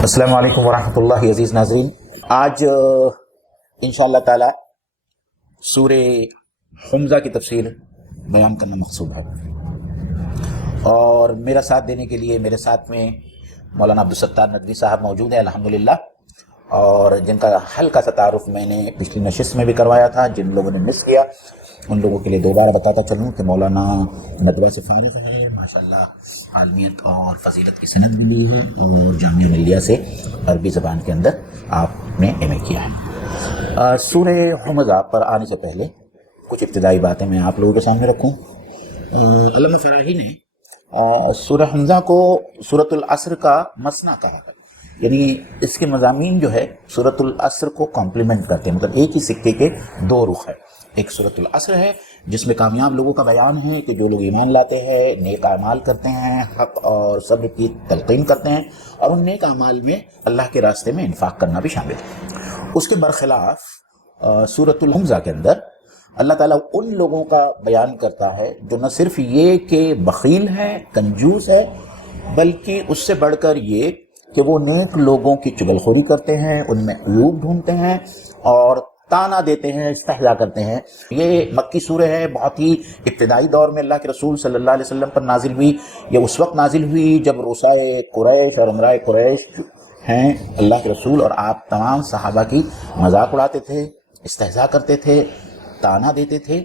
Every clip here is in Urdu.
السلام علیکم ورحمۃ اللہ عزیز ناظرین، آج انشاءاللہ تعالی سورہ حمزہ کی تفسیر بیان کرنا مقصود ہے، اور میرا ساتھ دینے کے لیے میرے ساتھ میں مولانا عبدالستار ندوی صاحب موجود ہیں الحمدللہ، اور جن کا ہلکا سا تعارف میں نے پچھلی نشست میں بھی کروایا تھا۔ جن لوگوں نے مس کیا ان لوگوں کے لیے دوبارہ بتاتا چلوں کہ مولانا ندوہ سے فارغ ہے، ماشاءاللہ عالمیت اور فضیلت کی سند ملی ہے، اور جامعہ ملیہ سے عربی زبان کے اندر آپ نے ایم اے کیا ہے۔ سورہ حمزہ پر آنے سے پہلے کچھ ابتدائی باتیں میں آپ لوگوں کے سامنے رکھوں۔ علامہ فراہی نے سورہ حمزہ کو سورۃ العصر کا مثنیٰ کہا ہے، یعنی اس کے مضامین جو ہے سورۃ العصر کو کمپلیمنٹ کرتے ہیں، مطلب ایک ہی سکے کے دو رخ ہے۔ ایک سورۃ العصر ہے جس میں کامیاب لوگوں کا بیان ہے کہ جو لوگ ایمان لاتے ہیں، نیک اعمال کرتے ہیں، حق اور صبر کی تلقین کرتے ہیں، اور ان نیک اعمال میں اللہ کے راستے میں انفاق کرنا بھی شامل ہے۔ اس کے برخلاف سورۃ الحمزہ کے اندر اللہ تعالیٰ ان لوگوں کا بیان کرتا ہے جو نہ صرف یہ کہ بخیل ہیں، کنجوس ہے، بلکہ اس سے بڑھ کر یہ کہ وہ نیک لوگوں کی چغلخوری کرتے ہیں، ان میں عیوب ڈھونڈتے ہیں اور تانا دیتے ہیں، استہزاء کرتے ہیں۔ یہ مکی سورہ ہے، بہت ہی ابتدائی دور میں اللہ کے رسول صلی اللہ علیہ وسلم پر نازل ہوئی۔ یہ اس وقت نازل ہوئی جب رؤسائے قریش اور امراء قریش ہیں اللہ کے رسول اور آپ تمام صحابہ کی مذاق اڑاتے تھے، استہزاء کرتے تھے، تانا دیتے تھے۔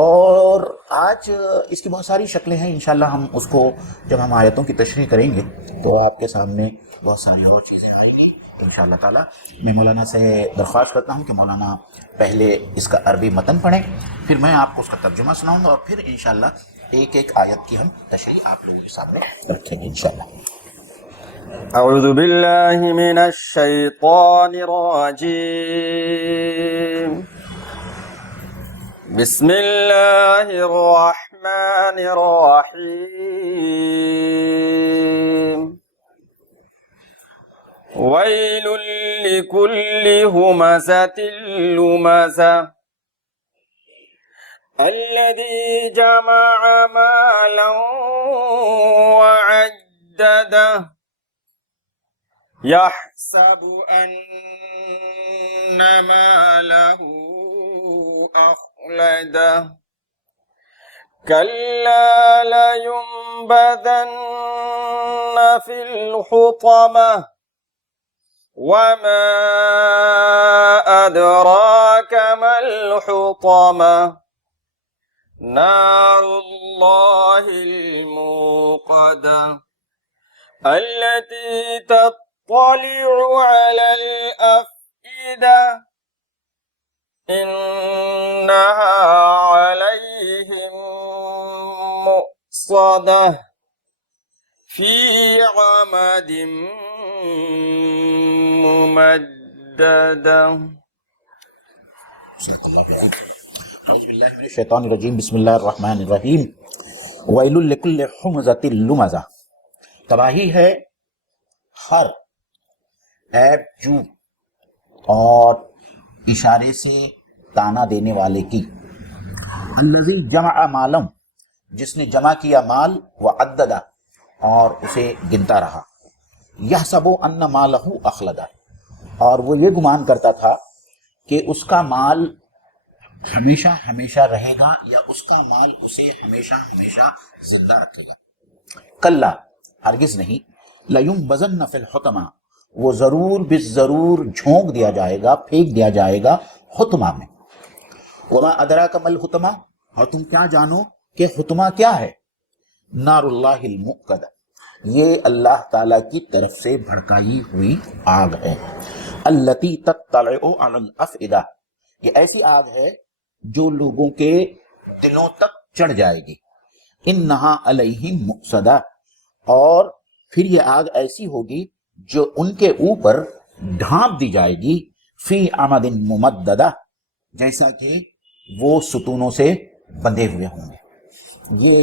اور آج اس کی بہت ساری شکلیں ہیں، انشاءاللہ ہم اس کو جب ہم آیتوں کی تشریح کریں گے تو آپ کے سامنے بہت ساری اور چیزیں آئیں گی انشاءاللہ تعالی۔ میں مولانا سے درخواست کرتا ہوں کہ مولانا پہلے اس کا عربی متن پڑھیں، پھر میں آپ کو اس کا ترجمہ سناؤں گا، اور پھر انشاءاللہ ایک ایک آیت کی ہم تشریح آپ لوگوں کے سامنے رکھیں گے انشاءاللہ۔ اعوذ باللہ من الشیطان الرجیم، بسم اللہ الرحمن الرحیم، ویل لکل ہمزۃ لمزہ الذی جمع مالا وعددہ يحسب أن ماله أخلده كلا لينبذن في الحطمة وما أدراك ما الحطمة نار الله الموقدة التي تطلع على الأفئدة إنها عليهم مؤصدة في عمد ممددة۔ صدق اللہ العظیم۔ اعوذ باللہ من الشیطان الرجیم، بسم اللہ الرحمن الرحیم۔ ویل لکل حمزۃ لمزہ، تباہی ہے ہر عیب جو اور اشارے سے تانا دینے والے کی، الذی جمع مالم، جس نے جمع کیا مال، وعددہ، اور اسے گنتا رہا، یحسب ان مالہ اخلدہ، اور وہ یہ گمان کرتا تھا کہ اس کا مال ہمیشہ ہمیشہ رہے گا، یا اس کا مال اسے ہمیشہ ہمیشہ زندہ رکھے گا۔ کلا، ہرگز نہیں، لَيُنبَذَنَّ فِي الْحُطَمَةِ، وہ ضرور بالضرور جھونک دیا جائے گا، پھینک دیا جائے گا حطمہ میں۔ وَمَا أَدْرَاكَ مَا الْحُطَمَةُ، اور تم کیا جانو کہ حطمہ کیا ہے؟ نار اللہ الموقدہ، یہ اللہ تعالیٰ کی طرف سے بھڑکائی ہوئی آگ ہے۔ التي تطلع على الافئدہ، یہ ایسی آگ ہے جو لوگوں کے دلوں تک چڑھ جائے گی۔ انہا علیہم مؤصدہ، اور پھر یہ آگ ایسی ہوگی جو ان کے اوپر ڈھانپ دی جائے گی، فی عمد ممددہ، جیسا کہ وہ ستونوں سے بندھے ہوئے ہوں گے۔ یہ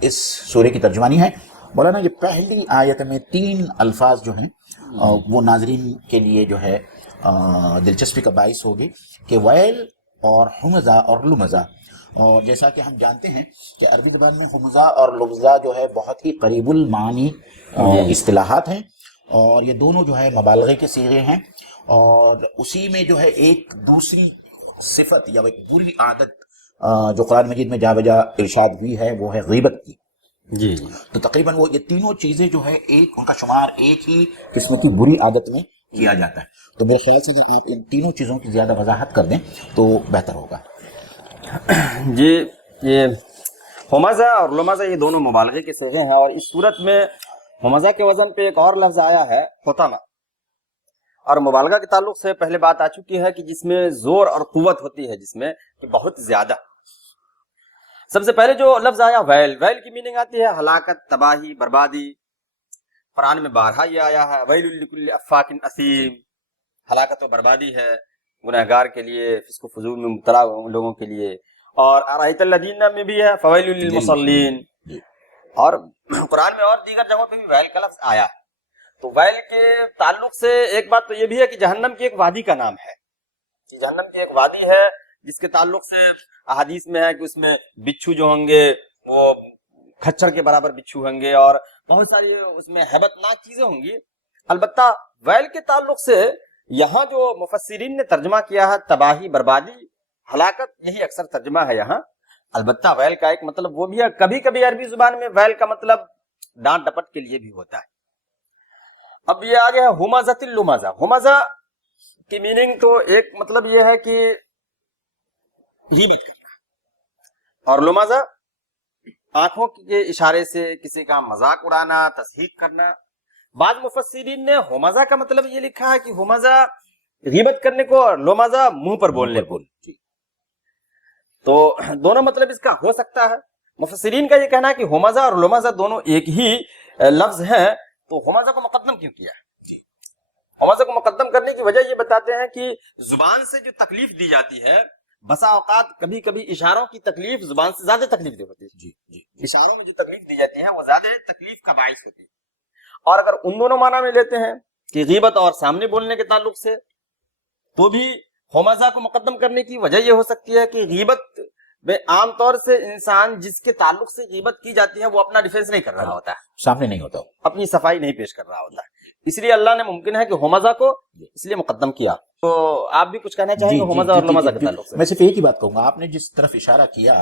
اس سورہ کی ترجمانی ہے۔ مولانا یہ پہلی آیت میں 3 الفاظ جو ہیں وہ ناظرین کے لیے جو ہے دلچسپی کا باعث ہوگی کہ ویل اور حمزہ اور لمزہ، اور جیسا کہ ہم جانتے ہیں کہ عربی زبان میں حمزہ اور لمزہ جو ہے بہت ہی قریب المعانی اصطلاحات ہیں، اور یہ دونوں جو ہے مبالغے کے صیغے ہیں، اور اسی میں جو ہے ایک دوسری صفت یا ایک بری عادت جو قرآن مجید میں جا بجا ارشاد ہوئی ہے وہ ہے غیبت کی. جی تو تقریباً وہ یہ تینوں چیزیں جو ہے ایک ان کا شمار ایک ہی قسم کی بری عادت میں کیا جاتا ہے. تو میرے خیال سے اگر آپ ان تینوں چیزوں کی زیادہ وضاحت کر دیں تو بہتر ہوگا. جی، یہ ہمزہ اور لمزہ یہ دونوں مبالغے کے صیغے ہیں، اور اس صورت میں ہمزہ کے وزن پہ ایک اور لفظ آیا ہے حطمہ، اور مبالغہ کے تعلق سے پہلے بات آ چکی ہے کہ جس میں زور اور قوت ہوتی ہے، جس میں کہ بہت زیادہ. سب سے پہلے جو لفظ آیا ویل، ویل کی میننگ آتی ہے ہلاکت، تباہی، بربادی. قرآن میں بارہا یہ آیا ہے ویل لکل افاک اثیم، ہلاکت و بربادی ہے گنہگار کے لیے، فسق و فجور میں مبتلا لوگوں کے لیے. اور ارایت الذین میں بھی ہے فویل للمصلین، اور قرآن میں اور دیگر جگہوں پہ بھی ویل کا لفظ آیا ہے. تو ویل کے تعلق سے ایک بات تو یہ بھی ہے کہ جہنم کی ایک وادی کا نام ہے، کہ جہنم کی ایک وادی ہے جس کے تعلق سے احادیث میں ہے کہ اس میں بچھو جو ہوں گے وہ کھچر کے برابر بچھو ہوں گے، اور بہت ساری اس میں ہیبت ناک چیزیں ہوں گی. البتہ ویل کے تعلق سے یہاں جو مفسرین نے ترجمہ کیا ہے تباہی، بربادی، ہلاکت، یہی اکثر ترجمہ ہے یہاں. البتہ ویل کا ایک مطلب وہ بھی ہے، کبھی کبھی عربی زبان میں ویل کا مطلب ڈانٹ ڈپٹ کے لیے بھی ہوتا ہے. اب یہ آگے ہے ہمزۃ اللمزہ. ہمزہ کی میننگ تو ایک مطلب یہ ہے کہ غیبت کرنا، اور لمزہ آنکھوں کے اشارے سے کسی کا مذاق اڑانا، تضحیک کرنا. بعض مفسرین نے ہمزہ کا مطلب یہ لکھا ہے کہ ہمزہ غیبت کرنے کو، اور لمزہ منہ پر بولنے کو. تو دونوں مطلب اس کا ہو سکتا ہے. مفسرین کا یہ کہنا ہے کہ ہمزہ اور لمزہ دونوں ایک ہی لفظ ہیں، تو ہمزہ کو مقدم کیوں کیا ہے؟ ہمزہ کو مقدم کرنے کی وجہ یہ بتاتے ہیں کہ زبان سے جو تکلیف دی جاتی ہے، بسا اوقات کبھی کبھی اشاروں کی تکلیف زبان سے زیادہ تکلیف دہ ہوتی ہے. جی اشاروں میں جو تکلیف دی جاتی ہے وہ زیادہ تکلیف کا باعث ہوتی ہے. اور اگر ان دونوں معنی میں لیتے ہیں کہ غیبت اور سامنے بولنے کے تعلق سے، تو بھی ہمزہ کو مقدم کرنے کی وجہ یہ ہو سکتی ہے کہ غیبت میں عام طور سے انسان جس کے تعلق سے غیبت کی جاتی ہے وہ اپنا ڈیفینس نہیں کر رہا ہوتا ہے، سامنے نہیں ہوتا، اپنی صفائی نہیں پیش کر رہا ہوتا ہے. اس لیے اللہ نے ممکن ہے کہ ہمزہ کو اس لیے مقدم کیا. تو آپ بھی کچھ کہنا چاہیں گے ہمزہ اور لمزہ کے تعلق سے؟ میں صرف ایک ہی بات کہوں گا. آپ نے جس طرف اشارہ کیا،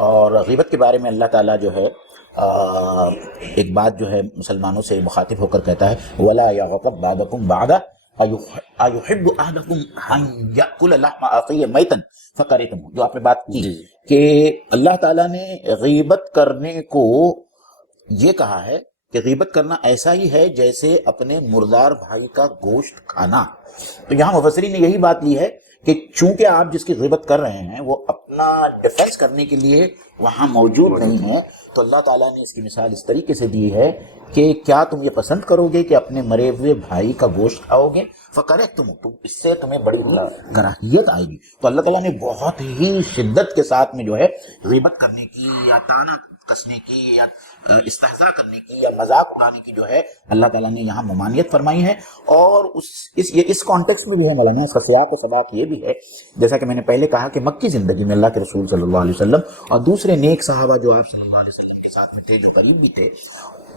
اور غیبت کے بارے میں اللہ تعالیٰ جو ہے ایک بات جو ہے مسلمانوں سے مخاطب ہو کر کہتا ہے وَلَا يَغْتَبْ بَعْضُكُمْ بَعْضًا أَيُحِبُّ أَحَدُكُمْ أَن يَأْكُلَ لَحْمَ أَخِيهِ مَيْتًا فَكَرِهْتُمُوهُ. جو آپ نے بات کی کہ اللہ تعالیٰ نے غیبت کرنے کو یہ کہا ہے کہ غیبت کرنا ایسا ہی ہے جیسے اپنے مردار بھائی کا گوشت کھانا. تو یہاں مفسرین نے یہی بات لی ہے کہ چونکہ آپ جس کی غیبت کر رہے ہیں وہ اپنا ڈیفنس کرنے کے لیے وہاں موجود نہیں ہے، تو اللہ تعالیٰ نے اس کی مثال اس طریقے سے دی ہے کہ کیا تم یہ پسند کرو گے کہ اپنے مرے ہوئے بھائی کا گوشت کھاؤ گے؟ فَكَرِهْتُمُ، تو اس سے تمہیں بڑی کراہیت آئے گی. تو اللہ تعالیٰ نے بہت ہی شدت کے ساتھ میں جو ہے غیبت کرنے کی یا طعنہ کسنے کی یا استہزاء کرنے کی یا مذاق اڑانے کی جو ہے اللہ تعالیٰ نے یہاں ممانعت فرمائی ہے. اور اس کانٹیکس میں بھی ہے مولانا، اس کا سیاق و سباق یہ بھی ہے جیسا کہ میں نے پہلے کہا کہ مکی زندگی میں اللہ کے رسول صلی اللہ علیہ وسلم اور دوسرے نیک صحابہ جو آپ صلی اللہ علیہ وسلم کے ساتھ میں تھے، جو قریب بھی تھے،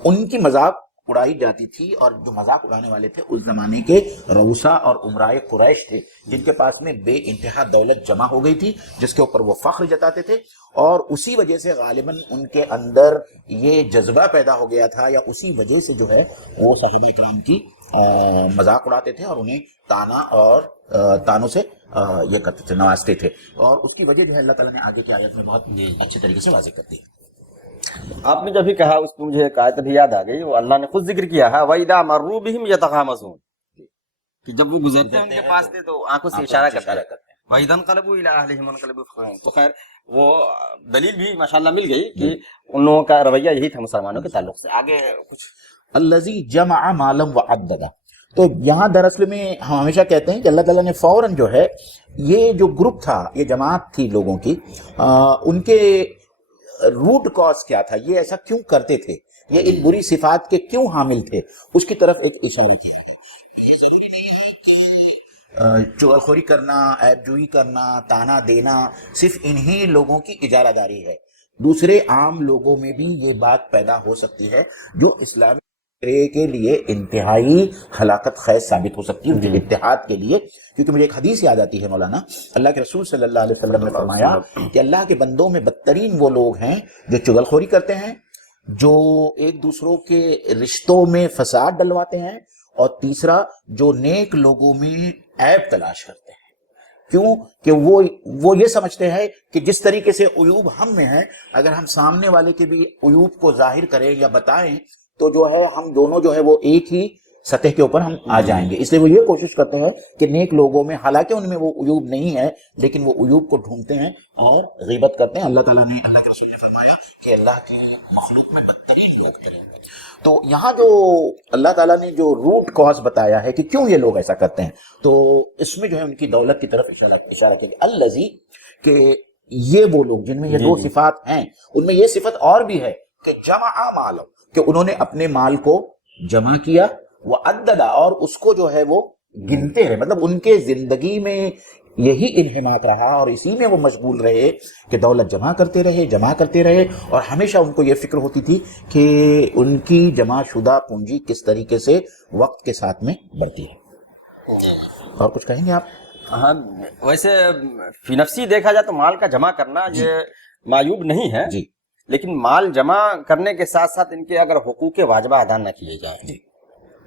ان کی مذاق اڑائی جاتی تھی. اور جو مذاق اڑانے والے تھے اس زمانے کے روسا اور امرائے قریش تھے، جن کے پاس میں بے انتہا دولت جمع ہو گئی تھی، جس کے اوپر وہ فخر جتاتے تھے. اور اسی وجہ سے غالباً ان کے اندر یہ جذبہ پیدا ہو گیا تھا، یا اسی وجہ سے جو ہے وہ صحابہ کرام کی مذاق اڑاتے تھے اور انہیں تانوں سے یہ کرتے تھے، نوازتے تھے. اور اس کی وجہ جو ہے اللہ تعالیٰ نے آگے کی آیت میں بہت اچھے طریقے سے واضح کر دی. آپ نے جب بھی کہا اس کو مجھے ایک آیت بھی یاد آ گئی، وہ اللہ نے خود ذکر کیا ہے وَإِذَا مَرُّوا بِهِمْ يَتَغَامَزُونَ، کہ جب وہ گزرتے ہیں ان کے پاس تھے تو آنکھوں سے اشارہ کرتے ہیں. وَإِذَا انقلبوا إِلَىٰ أَهْلِهِمْ انقلبوا فَخِورًا. تو خیر وہ دلیل بھی ماشاءاللہ مل گئی کہ ان لوگوں کا رویہ یہی تھا مسلمانوں کے تعلق سے. آگے کچھ الذی جمع مالا وعددا. تو یہاں دراصل میں ہم ہمیشہ کہتے ہیں کہ اللہ تعالیٰ نے فوراً جو ہے یہ جو گروپ تھا، یہ جماعت تھی لوگوں کی، ان کے روٹ کاز کیا تھا، یہ ایسا کیوں کرتے تھے، یہ ان بری صفات کے کیوں حامل تھے، اس کی طرف ایک اشارہ کیا ہے. یہ ضروری نہیں ہے کہ چغلخوری کرنا، عیب جوئی کرنا، تانا دینا صرف انہی لوگوں کی اجارہ داری ہے. دوسرے عام لوگوں میں بھی یہ بات پیدا ہو سکتی ہے جو اسلامی معاشرے کے لیے انتہائی ہلاکت خیز ثابت ہو سکتی ہے ان کے اتحاد کے لیے. کیونکہ مجھے ایک حدیث یاد آتی ہے مولانا, اللہ کے رسول صلی اللہ علیہ وسلم نے فرمایا کہ اللہ کے بندوں میں بدترین وہ لوگ ہیں جو چغل خوری کرتے ہیں, جو ایک دوسروں کے رشتوں میں فساد ڈلواتے ہیں, اور تیسرا جو نیک لوگوں میں عیب تلاش کرتے ہیں. کیوں کہ وہ یہ سمجھتے ہیں کہ جس طریقے سے عیوب ہم میں ہیں, اگر ہم سامنے والے کے بھی عیوب کو ظاہر کریں یا بتائیں تو جو ہے ہم دونوں جو ہے وہ ایک ہی سطح کے اوپر ہم آ جائیں گے. اس لیے وہ یہ کوشش کرتے ہیں کہ نیک لوگوں میں, حالانکہ ان میں وہ عیوب نہیں ہے, لیکن وہ عیوب کو ڈھونڈتے ہیں اور غیبت کرتے ہیں. اللہ تعالیٰ نے, اللہ کے رسول نے فرمایا کہ اللہ کی مخلوق میں بدترین لوگ تھے. تو یہاں جو اللہ تعالیٰ نے جو روٹ کاز بتایا ہے کہ کیوں یہ لوگ ایسا کرتے ہیں, تو اس میں جو ہے ان کی دولت کی طرف اشارہ کیا گیا. الذی, کہ یہ وہ لوگ جن میں یہ دو صفات ہیں, ان میں یہ صفت اور بھی ہے کہ جمع مالو, کہ انہوں نے اپنے مال کو جمع کیا, وعددا, اور اس کو جو ہے وہ گنتے رہے. مطلب ان کے زندگی میں یہی انہماک رہا اور اسی میں وہ مشغول رہے کہ دولت جمع کرتے رہے, اور ہمیشہ ان کو یہ فکر ہوتی تھی کہ ان کی جمع شدہ پونجی کس طریقے سے وقت کے ساتھ میں بڑھتی ہے. اور کچھ کہیں گے آپ؟ ہاں, ویسے فی نفسی دیکھا جائے تو مال کا جمع کرنا یہ معیوب نہیں ہے جی, لیکن مال جمع کرنے کے ساتھ ساتھ ان کے اگر حقوق واجبہ ادا نہ کیے جائیں,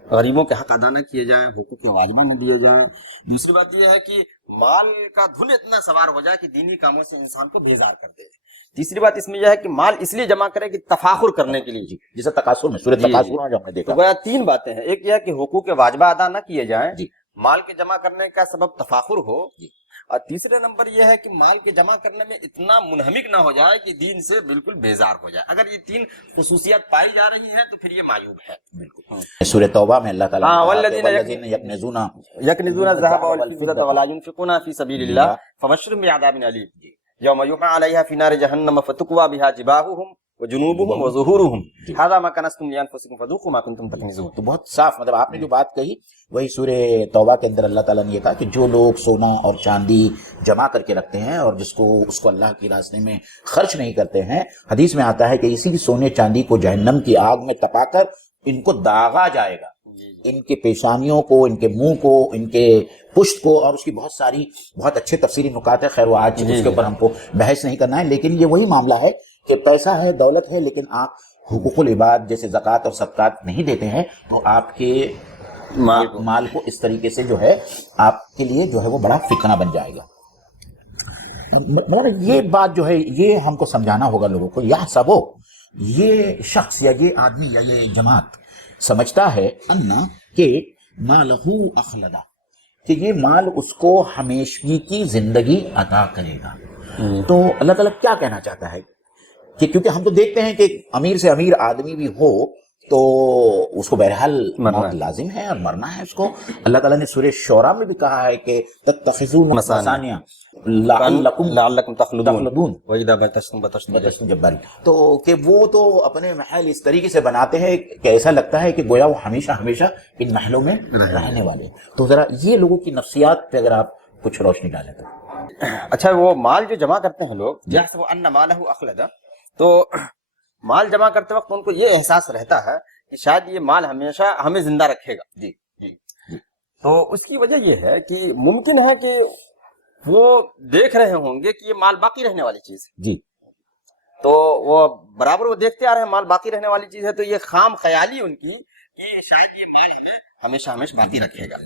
غریبوں کے حق ادا نہ کیے جائیں, حقوق واجبہ نہ دیے جائیں. دوسری بات یہ ہے کہ مال کا دھن اتنا سوار ہو جائے کہ دینی کاموں سے انسان کو بیزار کر دے. تیسری بات اس میں یہ ہے کہ مال اس لیے جمع کرے کہ تفاخر کرنے کے لیے, جیسے تکاثر میں, سورۃ تکاثر میں جو ہم نے دیکھا. تو گویا تین باتیں ہیں. ایک یہ ہے کہ حقوق واجبہ ادا نہ کیے جائیں, مال کے جمع کرنے کا سبب تفاخر ہو, اور تیسرے نمبر یہ ہے کہ مال کے جمع کرنے میں اتنا منہمک نہ ہو جائے کہ دین سے بالکل بیزار ہو جائے. اگر یہ تین خصوصیات پائی جا رہی ہیں تو پھر یہ معیوب ہے. بالکل. سورہ توبہ میں اللہ تعالیٰ والذین یکنزون الذهب والفضة ولا ينفقون في سبيل الله فبشرهم بعذاب أليم يوم يحمى عليها في نار جهنم فتكوى بها جباههم وجنوبهم وظهورهم هذا ما كنزتم لأنفسكم فذوقوا ما كنتم تكنزون. تو بہت صاف, مطلب آپ نے جو بات کہی وہی سورہ توبہ کے اندر اللہ تعالیٰ نے یہ کہا کہ جو لوگ سونا اور چاندی جمع کر کے رکھتے ہیں اور اس کو اللہ کی راستے میں خرچ نہیں کرتے ہیں, حدیث میں آتا ہے کہ اسی سونے چاندی کو جہنم کی آگ میں تپا کر ان کو داغا جائے گا, ان کے پیشانیوں کو, ان کے منہ کو, ان کے پشت کو, اور اس کی بہت اچھے تفصیلی نکات ہے. خیر وہ آج اس کے اوپر ہم کو بحث نہیں کرنا ہے, لیکن یہ وہی معاملہ ہے کہ پیسہ ہے, دولت ہے, لیکن آپ حقوق العباد جیسے زکوٰۃ اور صدقات نہیں دیتے ہیں تو آپ کے مال کو اس طریقے سے جو ہے آپ کے لیے جو ہے وہ بڑا فتنہ بن جائے گا. یہ بات جو ہے یہ ہم کو سمجھانا ہوگا لوگوں کو. یا سبو, یہ شخص یا یہ آدمی یا یہ جماعت سمجھتا ہے انا کہ مالہ اخلدہ, کہ یہ مال اس کو ہمیشگی کی زندگی عطا کرے گا. تو اللہ تعالیٰ کیا کہنا چاہتا ہے کہ کیونکہ ہم تو دیکھتے ہیں کہ امیر سے امیر آدمی بھی ہو تو اس کو بہرحال موت لازم ہے اور مرنا ہے اس کو. اللہ تعالیٰ نے سورہ شعراء میں بھی کہا ہے کہ تتخذون مصانع لعلکم تخلدون وَإِذَا بَطَشْتُم جباری, تو کہ وہ تو اپنے محل اس طریقے سے بناتے ہیں کہ ایسا لگتا ہے کہ گویا وہ ہمیشہ ان محلوں میں رہنے والے. تو ذرا یہ لوگوں کی نفسیات پہ اگر آپ کچھ روشنی ڈالیں تو. اچھا, وہ مال جو جمع کرتے ہیں لوگ, یحسب ان مالہ اخلد, تو مال جمع کرتے وقت ان کو یہ احساس رہتا ہے کہ شاید یہ مال ہمیشہ ہمیں زندہ رکھے گا. جی. تو اس کی وجہ یہ ہے کہ ممکن ہے کہ وہ دیکھ رہے ہوں گے کہ یہ مال باقی رہنے والی چیز ہے. جی. تو وہ برابر وہ دیکھتے آ رہے ہیں مال باقی رہنے والی چیز ہے, تو یہ خام خیالی ان کی کہ شاید یہ مال ہمیں ہمیشہ باقی رکھے گا.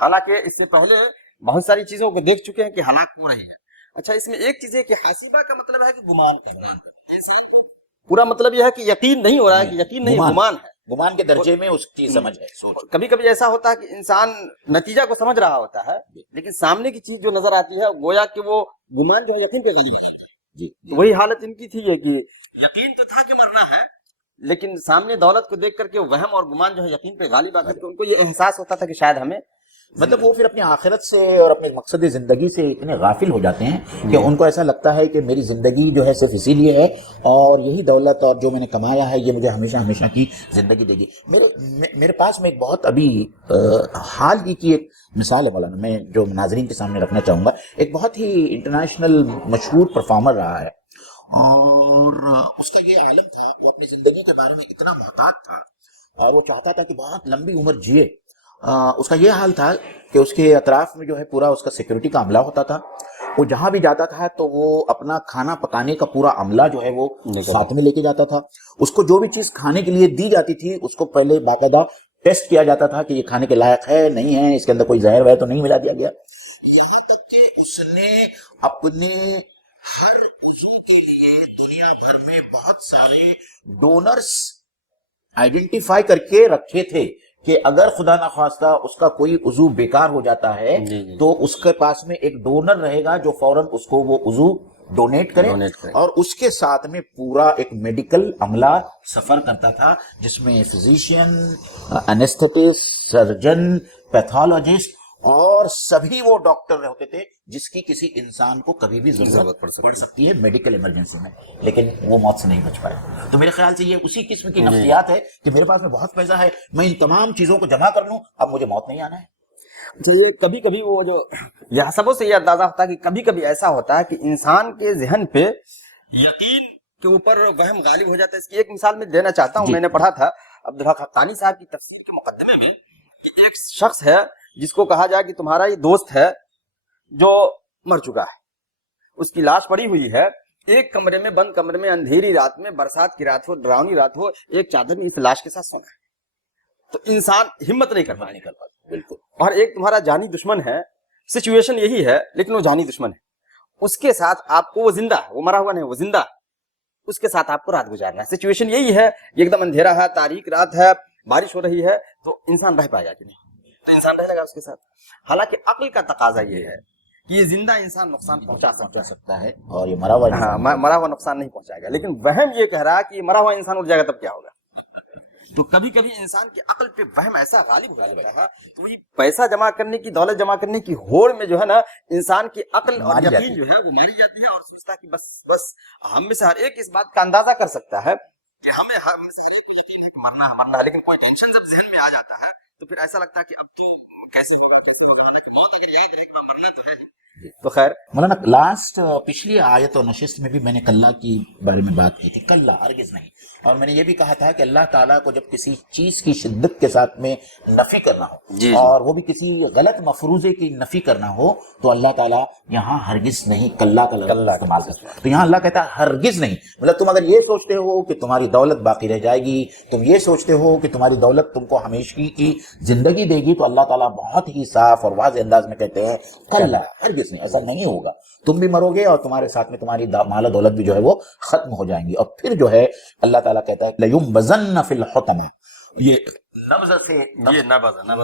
حالانکہ اس سے پہلے بہت ساری چیزوں کو دیکھ چکے ہیں کہ ہلاک ہو رہی ہے. اچھا, اس میں ایک چیز ہے کہ حاسبہ کا مطلب ہے کہ گمان کرنا, پورا مطلب یہ ہے کہ یقین نہیں ہو رہا ہے, کہ یقین نہیں, گمان ہے. گمان کے درجے میں اس کی سمجھ ہے, سوچ. کبھی کبھی ایسا ہوتا ہے کہ انسان نتیجہ کو سمجھ رہا ہوتا ہے لیکن سامنے کی چیز جو نظر آتی ہے گویا کہ وہ گمان جو ہے یقین پہ غالب آ جاتا ہے. جی. وہی حالت ان کی تھی کہ یقین تو تھا کہ مرنا ہے, لیکن سامنے دولت کو دیکھ کر کے وہم اور گمان جو ہے یقین پہ غالب آ کر کے ان کو یہ احساس ہوتا تھا کہ شاید ہمیں, مطلب وہ پھر اپنی آخرت سے اور اپنے مقصد زندگی سے اتنے غافل ہو جاتے ہیں کہ ان کو ایسا لگتا ہے کہ میری زندگی جو ہے صرف اسی لیے ہے اور یہی دولت اور جو میں نے کمایا ہے یہ مجھے ہمیشہ کی زندگی دے گی. میرے پاس میں ایک بہت ابھی حال ہی کی ایک مثال ہے مولانا, میں جو ناظرین کے سامنے رکھنا چاہوں گا. ایک بہت ہی انٹرنیشنل مشہور پرفارمر رہا ہے اور اس کا یہ عالم تھا, وہ اپنی زندگی کے بارے میں اتنا محتاط تھا وہ چاہتا تھا کہ بہت لمبی عمر جیے. اس کا یہ حال تھا کہ اس کے اطراف میں جو ہے پورا اس کا سیکورٹی کا عملہ ہوتا تھا. وہ جہاں بھی جاتا تھا تو وہ اپنا کھانا پکانے کا پورا عملہ جو ہے وہ ساتھ میں لے کے جاتا تھا. اس کو جو بھی چیز کھانے کے لیے دی جاتی تھی اس کو پہلے باقاعدہ ٹیسٹ کیا جاتا تھا کہ یہ کھانے کے لائق ہے نہیں ہے, اس کے اندر کوئی زہر وہر تو نہیں ملا دیا گیا. یہاں تک کہ اس نے اپنے ہر عضو کے لیے دنیا بھر میں بہت سارے ڈونرز آئیڈینٹیفائی کر کے رکھے تھے کہ اگر خدا نخواستہ اس کا کوئی عضو بیکار ہو جاتا ہے تو اس کے پاس میں ایک ڈونر رہے گا جو فوراً اس کو وہ عضو ڈونیٹ کرے. اور اس کے ساتھ میں پورا ایک میڈیکل عملہ سفر کرتا تھا جس میں فزیشین, انیستھیٹسٹ, سرجن, پیتھولوجسٹ اور سبھی وہ ڈاکٹر ہوتے تھے جس کی کسی انسان کو کبھی بھی ضرورت پڑ سکتی ہے میڈیکل ایمرجنسی میں, لیکن وہ موت سے نہیں بچ پائے. تو میرے خیال سے یہ اسی قسم کی نفسیات ہے کہ میرے پاس میں بہت پیسہ ہے, میں ان تمام چیزوں کو جمع کر لوں, اب مجھے موت نہیں آنا ہے. تو یہ کبھی کبھی وہ جو سبوں سے یہ اندازہ ہوتا ہے کہ کبھی کبھی ایسا ہوتا ہے کہ انسان کے ذہن پہ یقین کے اوپر وہم غالب ہو جاتا ہے. اس کی ایک مثال میں دینا چاہتا ہوں. میں نے پڑھا تھا عبدالحق حقانی صاحب کی تفسیر کے مقدمے میں کہ ایک شخص ہے جس کو کہا جائے کہ تمہارا یہ دوست ہے جو مر چکا ہے, اس کی لاش پڑی ہوئی ہے ایک کمرے میں, بند کمرے میں, اندھیری رات میں, برسات کی رات ہو, ڈراؤنی رات ہو, ایک چادر میں اس لاش کے ساتھ سونا ہے. تو انسان ہمت نہیں کر پاتا. بالکل. اور ایک تمہارا جانی دشمن ہے, سچویشن یہی ہے لیکن وہ جانی دشمن ہے, اس کے ساتھ آپ کو, وہ زندہ ہے, وہ مرا ہوا نہیں, وہ زندہ ہے, اس کے ساتھ آپ کو رات گزارنا ہے. سچویشن یہی ہے, ایک دم اندھیرا ہے, تاریک رات ہے, بارش ہو رہی ہے, تو انسان رہ پائے گا کہ نہیں؟ تو انسان رہ لگا اس کے ساتھ. حالانکہ عقل کا تقاضا یہ ہے کہ یہ زندہ انسان نقصان پہنچا سکتا ہے اور یہ مرا ہوا نقصان نہیں پہنچائے گا. لیکن وہم یہ کہہ رہا ہے کہ مرا ہوا انسان اٹھ جائے گا تب کیا ہوگا. تو کبھی کبھی انسان کی عقل پہ وہم ایسا غالب ہو جاتا ہے, تو وہی پیسہ جمع کرنے کی, دولت جمع کرنے کی ہوڑ میں جو ہے نا انسان کی عقل اور یقین جو ہے وہ ماری جاتی ہے, اور سوچتا ہے کہ بس ہم میں سے ہر ایک اس بات کا اندازہ کر سکتا ہے کہ ہم میں سے ہر ایک کو یقین ہے کہ مرنا ہے, لیکن کوئی ٹینشن جب ذہن میں آ جاتا ہے تو پھر ایسا لگتا ہے کہ اب تو کیسے ہوگا, حالانکہ موت اگر یاد رہے کہ مرنا تو ہے ہی. تو خیر مولانا, لاسٹ پچھلی آیت اور نشست میں بھی میں نے کلّا کی بارے میں بات کی تھی. کلّا, ہرگز نہیں. اور میں نے یہ بھی کہا تھا کہ اللہ تعالیٰ کو جب کسی چیز کی شدت کے ساتھ میں نفی کرنا ہو اور وہ بھی کسی غلط مفروضے کی نفی کرنا ہو تو اللہ تعالیٰ یہاں ہرگز نہیں کلّا کا لفظ استعمال کرتا ہے. تو یہاں اللہ کہتا ہے ہرگز نہیں. مطلب تم اگر یہ سوچتے ہو کہ تمہاری دولت باقی رہ جائے گی, تم یہ سوچتے ہو کہ تمہاری دولت تم کو ہمیشگی کی زندگی دے گی, تو اللہ تعالیٰ بہت ہی صاف اور واضح انداز میں کہتے ہیں کلّا, ہرگز نہیں, ایسا نہیں ہوگا. تم بھی مرو گے اور تمہارے ساتھ میں تمہاری مال و دولت بھی جو ہے وہ ختم ہو جائیں گی. اور پھر جو ہے اللہ تعالیٰ کہتا ہے لَيُنبَذَنَّ فِي الْحُطَمَةِ, یہ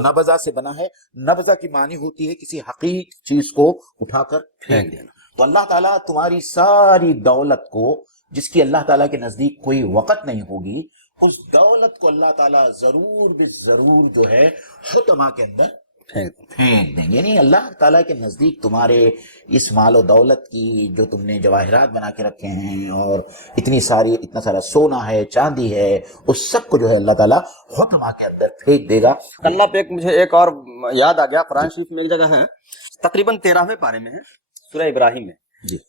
نبذہ سے بنا ہے. نبذہ کی معنی ہوتی ہے کسی حقیق چیز کو اٹھا کر پھینک دینا. تو اللہ تعالیٰ تمہاری ساری دولت کو, جس کی اللہ تعالیٰ کے نزدیک کوئی وقت نہیں ہوگی, اس دولت کو اللہ تعالیٰ ضرور ضرور جو ہے حطمہ کے اندر پھینک دیں. یعنی اللہ تعالیٰ کے نزدیک تمہارے اس مال و دولت کی جو تم نے جواہرات بنا کے رکھے ہیں اور اتنا سارا سونا ہے, چاندی ہے, اس سب کو جو ہے اللہ تعالیٰ حطمہ کے اندر پھینک دے گا. اللہ پہ مجھے ایک اور یاد آ گیا, قرآن شریف میں ایک جگہ ہے, تقریباً 13ویں پارے میں ہے, سورہ ابراہیم میں,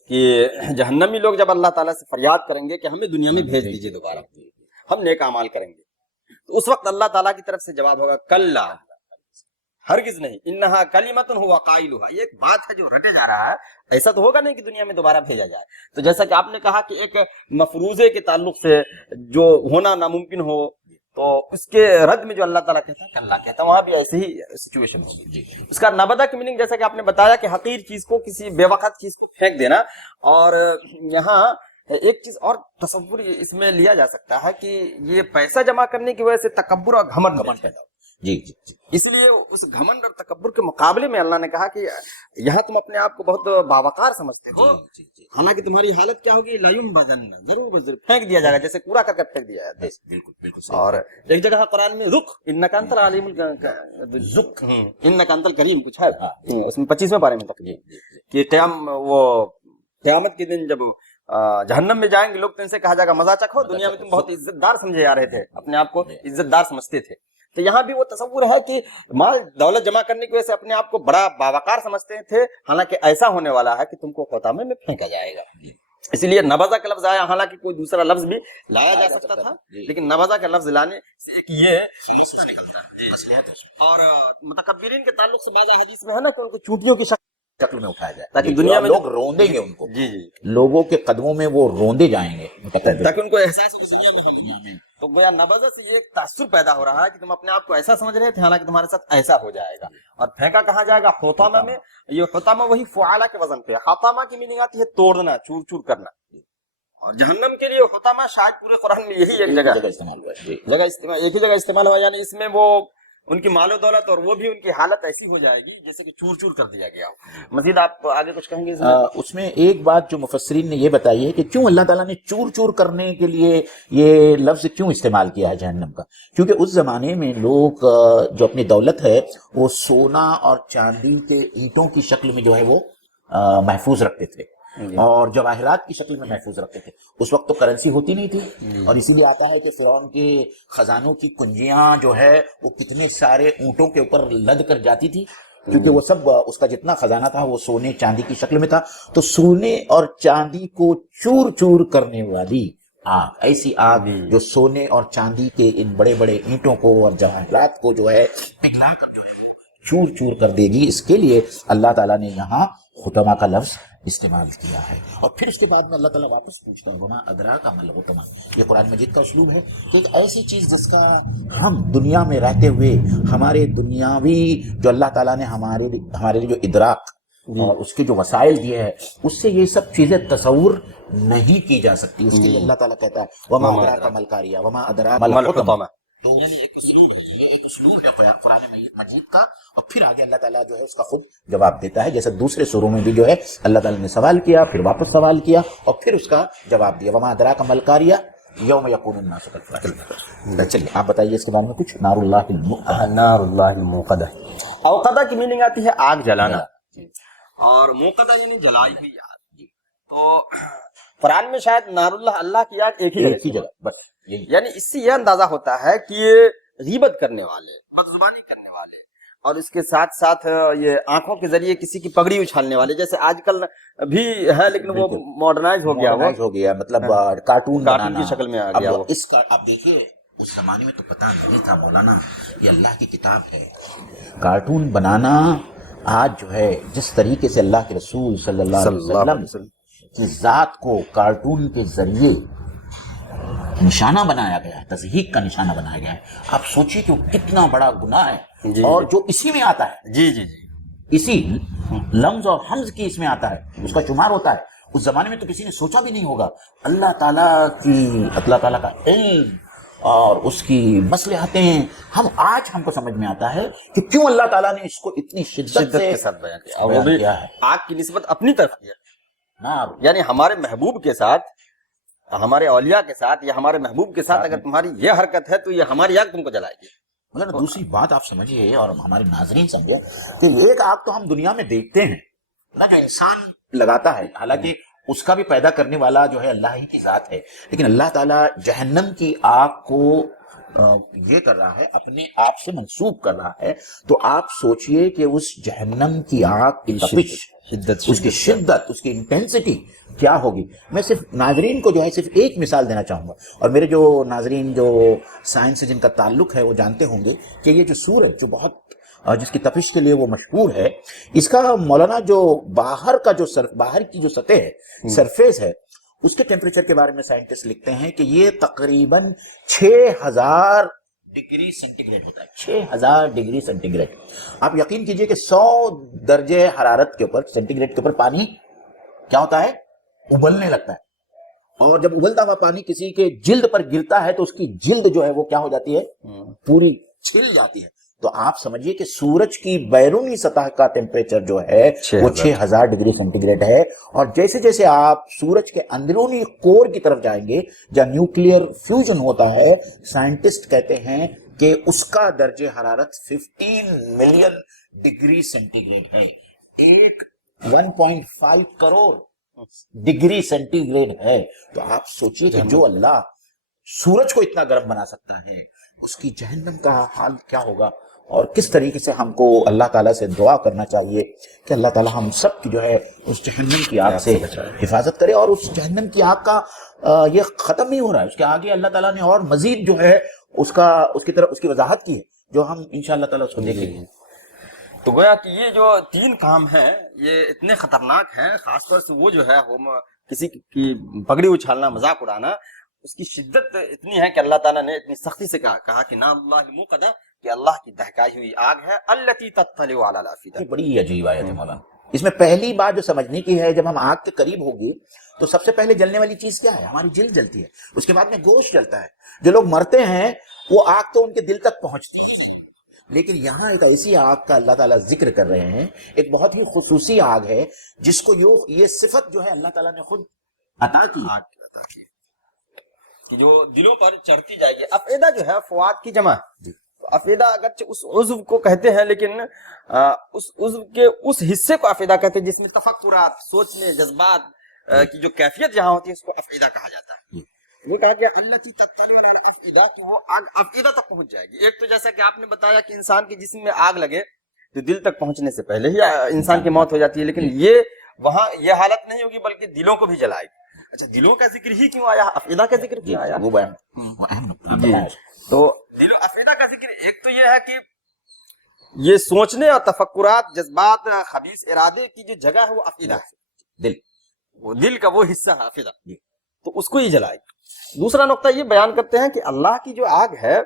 کہ جہنمی لوگ جب اللہ تعالیٰ سے فریاد کریں گے کہ ہمیں دنیا میں بھیج دیجیے دوبارہ, ہم نیک اعمال کریں گے, تو اس وقت اللہ تعالیٰ کی طرف سے جواب ہوگا کلا, ہرگز نہیں, انہا کلمۃ ہوا قائلھا, یہ ایک بات ہے جو رٹے جا رہا ہے, ایسا تو ہوگا نہیں کہ دنیا میں دوبارہ بھیجا جائے. تو جیسا کہ آپ نے کہا کہ ایک مفروضے کے تعلق سے جو ہونا ناممکن ہو, تو اس کے رد میں جو اللہ تعالیٰ کہتا ہے کلا کہتا ہے, وہاں بھی ایسے ہی سچویشن ہوگی. اس کا نبذہ کی میننگ جیسا کہ آپ نے بتایا کہ حقیر چیز کو, کسی بے وقت چیز کو پھینک دینا. اور یہاں ایک چیز اور تصور اس میں لیا جا سکتا ہے کہ یہ پیسہ جمع کرنے کی وجہ سے تکبر اور گھمنڈ پیدا ہو. جی, اس لیے اس گھمنڈ اور تکبر کے مقابلے میں اللہ نے کہا کہ یہاں تم اپنے آپ کو بہت باوقار سمجھتے ہو, حالانکہ تمہاری حالت کیا ہوگی, لَيُنبَذَنَّ, ضرور پھینک دیا جائے گا, جیسے کوڑا کر پھینک دیا جاتا ہے. بالکل. اور ایک جگہ قرآن میں رخ انک انت العلیم انک انت الکریم کچھ ہے, اس میں 25ویں پارے میں تقریر کہ قیامت کے دن جب جہنم میں جائیں گے لوگ, تو ان سے کہا جائے گا مزہ چکھو, دنیا میں تم بہت عزت دار سمجھے جا رہے تھے, اپنے آپ کو عزت دار سمجھتے تھے. تو یہاں بھی وہ تصور ہے کہ مال دولت جمع کرنے کی وجہ سے اپنے آپ کو بڑا باوقار سمجھتے تھے, حالانکہ ایسا ہونے والا ہے کہ تم کو خطامے میں پھینکا جائے گا. اسی لیے نبذا کا لفظ آیا، حالانکہ کوئی دوسرا لفظ بھی لایا جا سکتا تھا، لیکن نبذا کا لفظ لانے سے ایک یہ مسئلہ نکلتا ہے۔ اور متکبرین کے تعلق سے بعض حدیث میں ہے نا کہ ان کو چونٹیوں کی شکل میں اٹھایا جائے تاکہ دنیا میں لوگ روندیں گے ان کو، جی جی لوگوں کے قدموں میں وہ روندے جائیں گے، تاکہ ان کو احساس ہو دنیا میں۔ تو گویا نبذہ سے یہ ایک تاثر پیدا ہو رہا ہے کہ تم اپنے آپ کو ایسا سمجھ رہے تھے، حالانکہ تمہارے ساتھ ایسا ہو جائے گا۔ اور پھینکا کہاں جائے گا؟ حطامہ میں۔ یہ حطامہ وہی فعالہ کے وزن پہ، حطامہ کی میننگ آتی ہے توڑنا، چور چور کرنا۔ اور جہنم کے لیے حطامہ شاید پورے قرآن میں یہی ایک جگہ استعمال ہوا ہے، جگہ استعمال، ایک ہی جگہ استعمال ہوا، یعنی اس میں وہ ان کی مال و دولت اور وہ بھی ان کی حالت ایسی ہو جائے گی جیسے کہ چور چور کر دیا گیا ہو۔ مزید آپ آگے کچھ کہیں گے؟ اس میں ایک بات جو مفسرین نے یہ بتائی ہے کہ کیوں اللہ تعالیٰ نے چور چور کرنے کے لیے یہ لفظ کیوں استعمال کیا ہے جہنم کا، کیونکہ اس زمانے میں لوگ جو اپنی دولت ہے وہ سونا اور چاندی کے اینٹوں کی شکل میں جو ہے وہ محفوظ رکھتے تھے اور جواہرات کی شکل میں محفوظ رکھتے تھے۔ اس وقت تو کرنسی ہوتی نہیں تھی، اور اسی لیے آتا ہے کہ فرعون کے خزانوں کی کنجیاں جو ہے وہ کتنے سارے اونٹوں کے اوپر لد کر جاتی تھی، کیونکہ وہ سب اس کا جتنا خزانہ تھا وہ سونے چاندی کی شکل میں تھا۔ تو سونے اور چاندی کو چور چور کرنے والی آگ، ایسی آگ جو سونے اور چاندی کے ان بڑے بڑے اینٹوں کو اور جواہرات کو جو ہے پگھلا کر جو ہے چور چور کر دے گی، اس کے لیے اللہ تعالیٰ نے یہاں حطمہ کا لفظ استعمال کیا ہے۔ اور پھر اس کے بعد میں اللہ تعالیٰ واپس پوچھتا ہوں وما ادراک ما الحطمہ۔ یہ قرآن مجید کا اسلوب ہے کہ ایک ایسی چیز جس کا ہم دنیا میں رہتے ہوئے ہمارے دنیاوی جو اللہ تعالیٰ نے ہمارے لیے جو ادراک اور اس کے جو وسائل دیے ہیں اس سے یہ سب چیزیں تصور نہیں کی جا سکتی، اس کے لیے اللہ تعالیٰ کہتا ہے وما ادراک ما القاریہ وما ادراک ما الحطمہ۔ یعنی ایک اسلوب ہے قرآن مجید کا، اور پھر آگے اللہ تعالیٰ جو ہے اس کا خود جواب دیتا ہے، جیسے دوسرے سوروں میں بھی جو ہے اللہ تعالیٰ نے سوال کیا، پھر واپس سوال کیا اور پھر اس کا جواب دیا وما ادراک ما القاریہ یوم یکون الناس کالفراش۔ چلیے آپ بتائیے اس کے بارے میں کچھ۔ نار اللہ الموقدہ۔ نار اللہ الموقدہ، اوقدہ کی میننگ آتی ہے آگ جلانا، اور موقدہ یعنی جلائی ہوئی آگ۔ تو قرآن میں شاید نار اللہ، اللہ کی آگ ایک ہی جگہ، بس یعنی اس سے یہ اندازہ ہوتا ہے کہ یہ غیبت کرنے والے، بدزبانی کرنے والے، اور اس کے ساتھ ساتھ یہ آنکھوں کے ذریعے کسی کی پگڑی اچھالنے والے، جیسے آج کل بھی ہے لیکن وہ ماڈرنائز ہو گیا، مطلب کارٹون کی شکل میں آ گیا۔ اس کا آپ دیکھیے اس زمانے میں تو پتہ نہیں تھا مولانا، یہ اللہ کی کتاب ہے۔ کارٹون بنانا آج جو ہے جس طریقے سے اللہ کے رسول صلی اللہ علیہ وسلم کی ذات کو کارٹون کے ذریعے نشانہ بنایا گیا ہے، تضحیک کا نشانہ بنایا گیا ہے، آپ سوچیے کہ وہ کتنا بڑا گناہ ہے، اور جو اسی میں آتا ہے، جی جی جی، اسی لمز اور حمز کی اس میں آتا ہے، اس کا شمار ہوتا ہے۔ اس زمانے میں تو کسی نے سوچا بھی نہیں ہوگا۔ اللہ تعالیٰ کا علم اور اس کی مصلحتیں ہم کو سمجھ میں آتا ہے کہ کیوں اللہ تعالیٰ نے اس کو اتنی شدت کے ساتھ بیان کیا، اور وہ بھی آگ کی نسبت اپنی طرف کیا، یعنی ہمارے محبوب کے ساتھ، ہمارے اولیاء کے ساتھ یا ہمارے محبوب کے ساتھ اگر تمہاری یہ حرکت ہے تو یہ ہماری آگ تم کو جلائے گی۔ مطلب دوسری بات آپ سمجھیے اور ہمارے ناظرین سمجھے کہ ایک آگ تو ہم دنیا میں دیکھتے ہیں نا جو انسان لگاتا ہے، حالانکہ اس کا بھی پیدا کرنے والا جو ہے اللہ ہی کی ذات ہے، لیکن اللہ تعالیٰ جہنم کی آگ کو یہ کر رہا ہے، اپنے آپ سے منسوب کر رہا ہے۔ تو آپ سوچئے کہ اس جہنم کی آگ کی تپش، اس کی شدت، اس کی انٹینسٹی کیا ہوگی۔ میں صرف ناظرین کو جو ہے صرف ایک مثال دینا چاہوں گا، اور میرے جو ناظرین جو سائنس سے جن کا تعلق ہے وہ جانتے ہوں گے کہ یہ جو سورج جو بہت جس کی تپش کے لیے وہ مشہور ہے، اس کا مولانا جو باہر کی جو سطح ہے، سرفیس ہے، اس کے ٹیمپریچر کے بارے میں سائنٹسٹ لکھتے ہیں کہ یہ تقریباً 6000 ڈگری سینٹی گریڈ ہوتا ہے، 6000 ڈگری سینٹی گریڈ۔ آپ یقین کیجئے کہ 100 درجے حرارت کے اوپر، سینٹی گریڈ کے اوپر پانی کیا ہوتا ہے؟ ابلنے لگتا ہے، اور جب ابلتا ہوا پانی کسی کے جلد پر گرتا ہے تو اس کی جلد جو ہے وہ کیا ہو جاتی ہے؟ پوری چھل جاتی ہے۔ تو آپ سمجھیے کہ سورج کی بیرونی سطح کا ٹیمپریچر جو ہے وہ 6000 ڈگری سینٹی گریڈ ہے، اور جیسے جیسے آپ سورج کے اندرونی کور کی طرف جائیں گے جہاں نیوکلیئر فیوژن ہوتا ہے، سائنٹسٹ کہتے ہیں کہ اس کا درجہ حرارت 15 ملین ڈگری سینٹی گریڈ ہے، 1.5 کروڑ ڈگری سینٹی گریڈ ہے۔ تو آپ سوچئے کہ جو اللہ سورج کو اتنا گرم بنا سکتا ہے، اس کی جہنم کا حال کیا ہوگا، اور کس طریقے سے ہم کو اللہ تعالیٰ سے دعا کرنا چاہیے کہ اللہ تعالیٰ ہم سب کی جو ہے اس جہنم کی آگ سے حفاظت کرے. اور اس جہنم کی آگ کا یہ ختم نہیں ہو رہا ہے, اس کے آگے اللہ تعالیٰ نے اور مزید جو ہے اس کی وضاحت کی ہے, جو ہم انشاءاللہ تعالیٰ اس کو دیکھیں گے. تو گویا کہ یہ جو 3 کام ہیں یہ اتنے خطرناک ہیں, خاص طور سے وہ جو ہے کسی کی پگڑی اچھالنا, مذاق اڑانا, اس کی شدت اتنی ہے کہ اللہ تعالیٰ نے اتنی سختی سے کہا کہ نام اللہ الموقدہ, کہ اللہ کی دہکائی ہوئی آگ ہے, التی تطلع علی الافئدہ. یہ بڑی عجیب آیت ہے مولانا. اس میں پہلی بات جو سمجھنے کی ہے, جب ہم آگ کے قریب ہوگی تو سب سے پہلے جلنے والی چیز کیا ہے؟ ہماری جلد جلتی ہے, اس کے بعد میں گوشت جلتا ہے. جو لوگ مرتے ہیں وہ آگ تو ان کے دل تک پہنچتی ہے, لیکن یہاں ایک ایسی آگ کا اللہ تعالیٰ ذکر کر رہے ہیں, ایک بہت ہی خصوصی آگ ہے جس کو یہ صفت جو ہے اللہ تعالیٰ نے خود عطا کی, کہ جو دلوں پر چڑھتی جائے گی. افئدہ جو ہے فؤاد کی جمع ہے. افئدہ اگرچہ اس عضو کو کہتے ہیں, لیکن اس عضو کے اس حصے کو افئدہ کہتے ہیں جس میں تفکرات, سوچنے, جذبات کی جو کیفیت جہاں ہوتی ہے اس کو افئدہ کہا جاتا ہے. وہ کہا کہ التی تطلع علی الافئدہ, کہ وہ آگ افئدہ تک پہنچ جائے گی. ایک تو جیسا کہ آپ نے بتایا کہ انسان کے جسم میں آگ لگے تو دل تک پہنچنے سے پہلے ہی انسان کی موت ہو جاتی ہے, لیکن یہ وہاں یہ حالت نہیں ہوگی بلکہ دلوں کو بھی جلائے گی. اچھا, دلوں کا ذکر ہی کیوں آیا, افئدہ کا ذکر کیوں آیا؟ وہ اہم نقطہ ہے. تو دل و افئدہ کا ذکر ایک تو یہ ہے کہ یہ سوچنے اور تفکرات, جذبات, خبیث ارادے کی جو جگہ ہے وہ افئدہ ہے, وہ دل کا وہ حصہ ہے افئدہ, تو اس کو ہی جلائے. دوسرا نقطہ یہ بیان کرتے ہیں کہ اللہ کی جو آگ ہے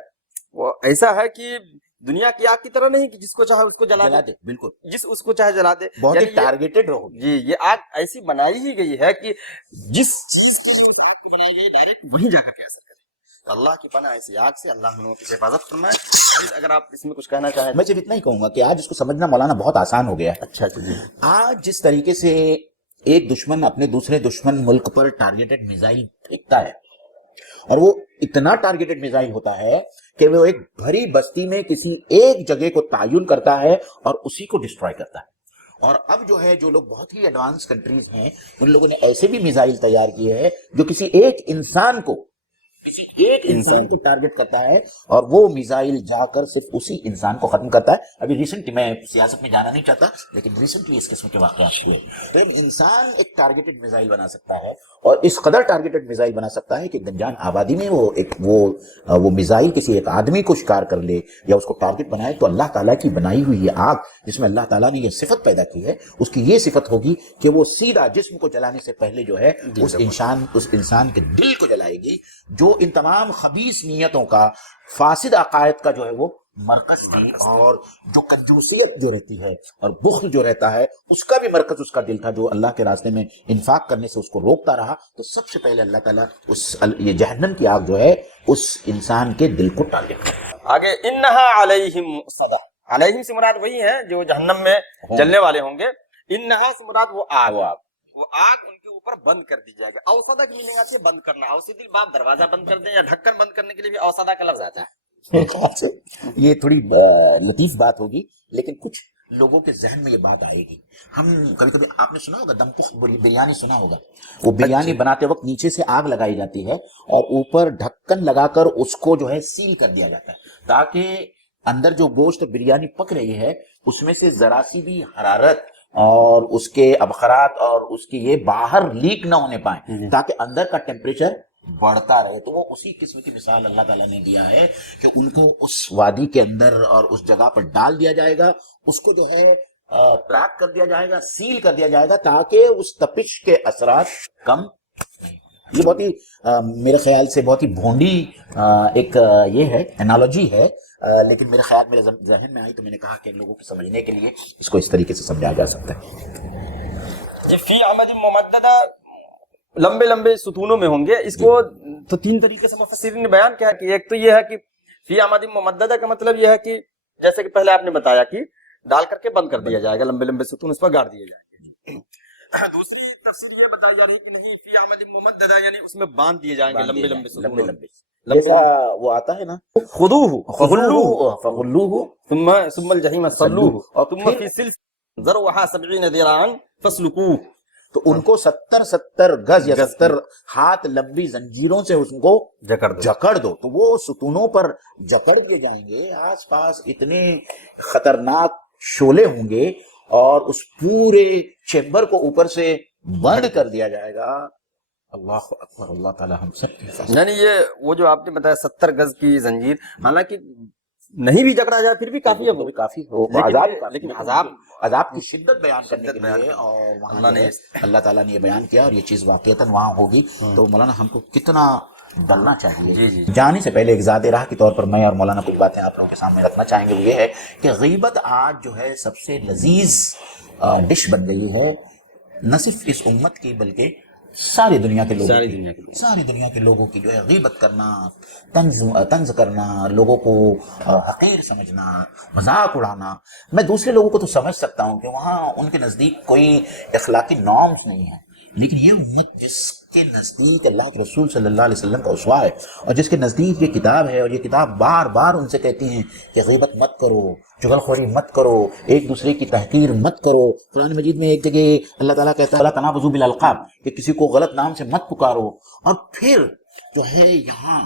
وہ ایسا ہے کہ دنیا کی آگ کی طرح نہیں کہ جس کو چاہے اس کو جلا دے, بالکل جس اس کو چاہے جلا دے, بہت ہی ٹارگیٹڈ رہو. جی, یہ آگ ایسی بنائی ہی گئی ہے کہ جس چیز کے لیے اس آگ کو بنائی گئی ڈائریکٹ وہیں جا کر کے اثر کرے. تو اللہ کی پناہ ایسی آگ سے, اللہ ہم لوگوں کی حفاظت فرمائے. اگر آپ اس میں کچھ کہنا چاہیں. میں صرف اتنا ہی کہوں گا کہ آج اس کو سمجھنا مولانا بہت آسان ہو گیا ہے. اچھا جی. آج جس طریقے سے ایک دشمن اپنے دوسرے دشمن ملک پر ٹارگیٹڈ میزائل پھینکتا ہے, اور وہ اتنا ٹارگیٹڈ میزائل ہوتا ہے کہ وہ ایک بھری بستی میں کسی ایک جگہ کو تعین کرتا ہے اور اسی کو ڈسٹروائے کرتا ہے. اور اب جو ہے جو لوگ بہت ہی ایڈوانس کنٹریز ہیں, ان لوگوں نے ایسے بھی میزائل تیار کیے ہیں جو کسی ایک انسان کو ٹارگٹ کرتا ہے, اور وہ میزائل جا کر صرف اسی انسان کو ختم کرتا ہے. ابھی ریسنٹلی, میں سیاست میں جانا نہیں چاہتا, لیکن ریسنٹلی اس قسم کے واقعات ہوئے. تو ایک انسان ایک ٹارگیٹڈ میزائل بنا سکتا ہے, اور اس قدر ٹارگیٹڈ میزائل بنا سکتا ہے کہ گنجان آبادی میں وہ میزائل کسی ایک آدمی کو شکار کر لے یا اس کو ٹارگٹ بنائے. تو اللہ تعالیٰ کی بنائی ہوئی یہ آگ جس میں اللہ تعالیٰ نے یہ صفت پیدا کی ہے, اس کی یہ صفت ہوگی کہ وہ سیدھا جسم کو جلانے سے پہلے جو ہے اس انسان کے دل کو جلائے گی, جو ان تمام خبیث نیتوں کا, فاسد عقائد کا جو ہے وہ مرکز تھی, اور جو کنجوسیت جو رہتی ہے اور بخل جو رہتا ہے اس کا بھی مرکز اس کا دل تھا, جو اللہ کے راستے میں انفاق کرنے سے اس کو روکتا رہا. تو سب سے پہلے اللہ تعالیٰ یہ جہنم کی آگ جو ہے اس انسان کے دل کو ٹارگٹ کرتا. آگے انہا علیہم صدا, علیہم سے مراد وہی ہے جو جہنم میں جلنے والے ہوں گے. انہا سے مراد وہ آگ ان کے اوپر بند کر دی جائے گا. اوسدا کی میننگ آتی ہے بند کرنا. اوسدی بات دروازہ بند کر دیں یا ڈھکن بند کرنے کے لیے بھی اوسدا کا لفظ آتا ہے. یہ تھوڑی لطیف بات ہوگی, لیکن کچھ لوگوں کے ذہن میں یہ بات آئے گی. ہم کبھی آپ نے سنا ہوگا دم پخت بریانی سنا ہوگا, وہ بریانی بناتے وقت نیچے سے آگ لگائی جاتی ہے اور اوپر ڈھکن لگا کر اس کو جو ہے سیل کر دیا جاتا ہے, تاکہ اندر جو گوشت بریانی پک رہی ہے اس میں سے ذرا سی بھی حرارت اور اس کے ابخارات اور اس کی یہ باہر لیک نہ ہونے پائیں, تاکہ اندر کا ٹیمپریچر بڑھتا رہے. تو وہ اسی قسم کی مثال اللہ تعالیٰ نے دیا ہے کہ ان کو اس وادی کے اندر اور اس جگہ پر ڈال دیا جائے گا, اس کو جو ہے پیک کر دیا جائے گا, سیل کر دیا جائے گا, تاکہ اس تپش کے اثرات کم. یہ بہت ہی میرے خیال سے بہت ہی بھونڈی ایک یہ ہے انالوجی ہے, لیکن میرے خیال میرے ذہن میں آئی تو میں نے کہا کہ لوگوں کو سمجھنے کے لیے اس کو اس طریقے سے سمجھایا جا سکتا ہے. فی عمد ممددہ لمبے لمبے ستونوں میں ہوں گے. اس کو تو 3 طریقے سے مفسرین نے بیان کیا کہ ایک تو یہ ہے کہ فی عمد ممددہ کا مطلب یہ ہے کہ جیسے کہ پہلے آپ نے بتایا کہ ڈال کر کے بند کر دیا جائے گا, لمبے لمبے ستون اس پر گاڑ دیے جائیں گے. دوسری تفسیر یہ بتائی جا رہی ہے کہ نہیں, فی عمد ممددہ یعنی اس میں باندھ دیے جائیں گے لمبے لمبے ستون. جیسا وہ آتا ہے نا, خذوہ فغلوہ ثم الجحیم صلوہ ثم فی سلسلۃ ذرعها 70 ذراعا فاسلکوہ. تو ان کو 70 گز یا 70 ہاتھ لمبی زنجیروں سے ان کو جکڑ دو تو وہ ستونوں پر جکڑ دیے جائیں گے. آس پاس اتنے خطرناک شعلے ہوں گے اور اس پورے چیمبر کو اوپر سے بند کر دیا جائے گا. اللہ اکبر. اللہ تعالی ہم سب کی یعنی یہ وہ جو آپ نے بتایا 70 گز کی زنجیر، حالانکہ نہیں بھی جکڑا جائے پھر بھی کافی ہے، وہ بھی کافی لیکن عذاب کی شدت بیان کرنے کے لیے. اور وہاں اللہ تعالیٰ نے یہ بیان کیا اور یہ چیز واقعتاً وہاں ہوگی. تو مولانا ہم کو کتنا ڈرنا چاہیے. جانے سے پہلے ایک ذات راہ کے طور پر میں اور مولانا کچھ باتیں آپ لوگوں کے سامنے رکھنا چاہیں گے. وہ یہ ہے کہ غیبت آج جو ہے سب سے لذیذ ڈش بن گئی ہے، نہ صرف اس امت کی بلکہ ساری دنیا کے لوگوں کی جو ہے غیبت کرنا، طنز کرنا، لوگوں کو حقیر سمجھنا، مذاق اڑانا. میں دوسرے لوگوں کو تو سمجھ سکتا ہوں کہ وہاں ان کے نزدیک کوئی اخلاقی نارمز نہیں ہے، لیکن یہ امت جس کے نزدیک اللہ کے رسول صلی اللہ علیہ وسلم کا اسوہ ہے اور جس کے نزدیک یہ کتاب ہے، اور یہ کتاب بار بار ان سے کہتی ہیں کہ غیبت مت کرو، چغل خوری مت کرو، ایک دوسرے کی تحقیر مت کرو. قرآن مجید میں ایک جگہ اللہ تعالیٰ کہتا ہے وَلَا تَنَابَزُوا بِالْأَلْقَابِ کہ کسی کو غلط نام سے مت پکارو. اور پھر جو ہے یہاں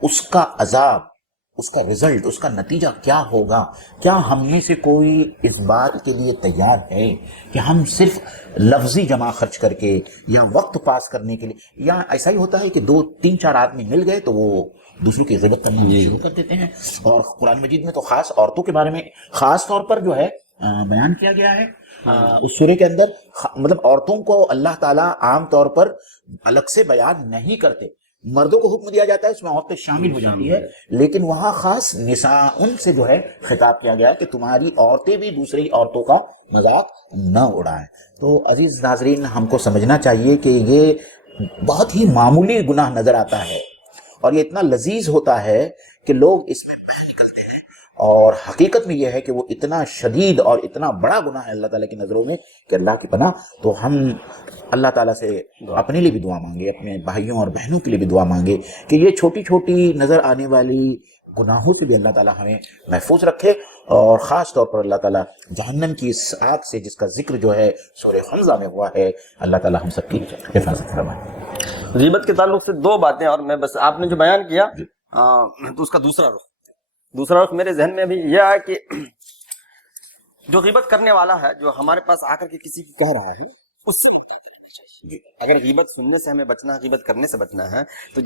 اس کا عذاب، اس کا رزلٹ، اس کا نتیجہ کیا ہوگا. کیا ہم میں سے کوئی اس بات کے لیے تیار ہے کہ ہم صرف لفظی جمع خرچ کر کے یا وقت پاس کرنے کے لیے، یا ایسا ہی ہوتا ہے کہ 2-3-4 آدمی مل گئے تو وہ دوسروں کی غیبت کرنا شروع کر دیتے ہیں. اور قرآن مجید میں تو خاص عورتوں کے بارے میں خاص طور پر جو ہے بیان کیا گیا ہے اس سورے کے اندر. مطلب عورتوں کو اللہ تعالیٰ عام طور پر الگ سے بیان نہیں کرتے، مردوں کو حکم دیا جاتا ہے، اس میں عورتیں شامل ہو جاتی ہے، لیکن وہاں خاص نساء ان سے جو ہے خطاب کیا گیا ہے کہ تمہاری عورتیں بھی دوسری عورتوں کا مذاق نہ اڑائیں. تو عزیز ناظرین، ہم کو سمجھنا چاہیے کہ یہ بہت ہی معمولی گناہ نظر آتا ہے اور یہ اتنا لذیذ ہوتا ہے کہ لوگ اس میں بہہ نکلتے ہیں، اور حقیقت میں یہ ہے کہ وہ اتنا شدید اور اتنا بڑا گناہ ہے اللہ تعالیٰ کی نظروں میں کہ اللہ کی پناہ. تو ہم اللہ تعالیٰ سے اپنے لیے بھی دعا مانگے، اپنے بھائیوں اور بہنوں کے لیے بھی دعا مانگے کہ یہ چھوٹی چھوٹی نظر آنے والی گناہوں سے بھی اللہ تعالیٰ ہمیں محفوظ رکھے، اور خاص طور پر اللہ تعالیٰ جہنم کی اس آگ سے جس کا ذکر جو ہے سورہ حمزہ میں ہوا ہے، اللہ تعالیٰ ہم سب کی حفاظت فرمائے. غیبت کے تعلق سے 2 باتیں، اور میں بس آپ نے جو بیان کیا تو اس کا دوسرا رخ میرے ذہن میں بھی یہ آیا کہ جو غیبت کرنے والا ہے، جو ہمارے پاس آ کر کے کسی کی کہہ رہا ہے، اس سے محتاط رہنا چاہیے. اگر غیبت سننے سے ہمیں بچنا ہے، غیبت کرنے سے بچنا ہے، تو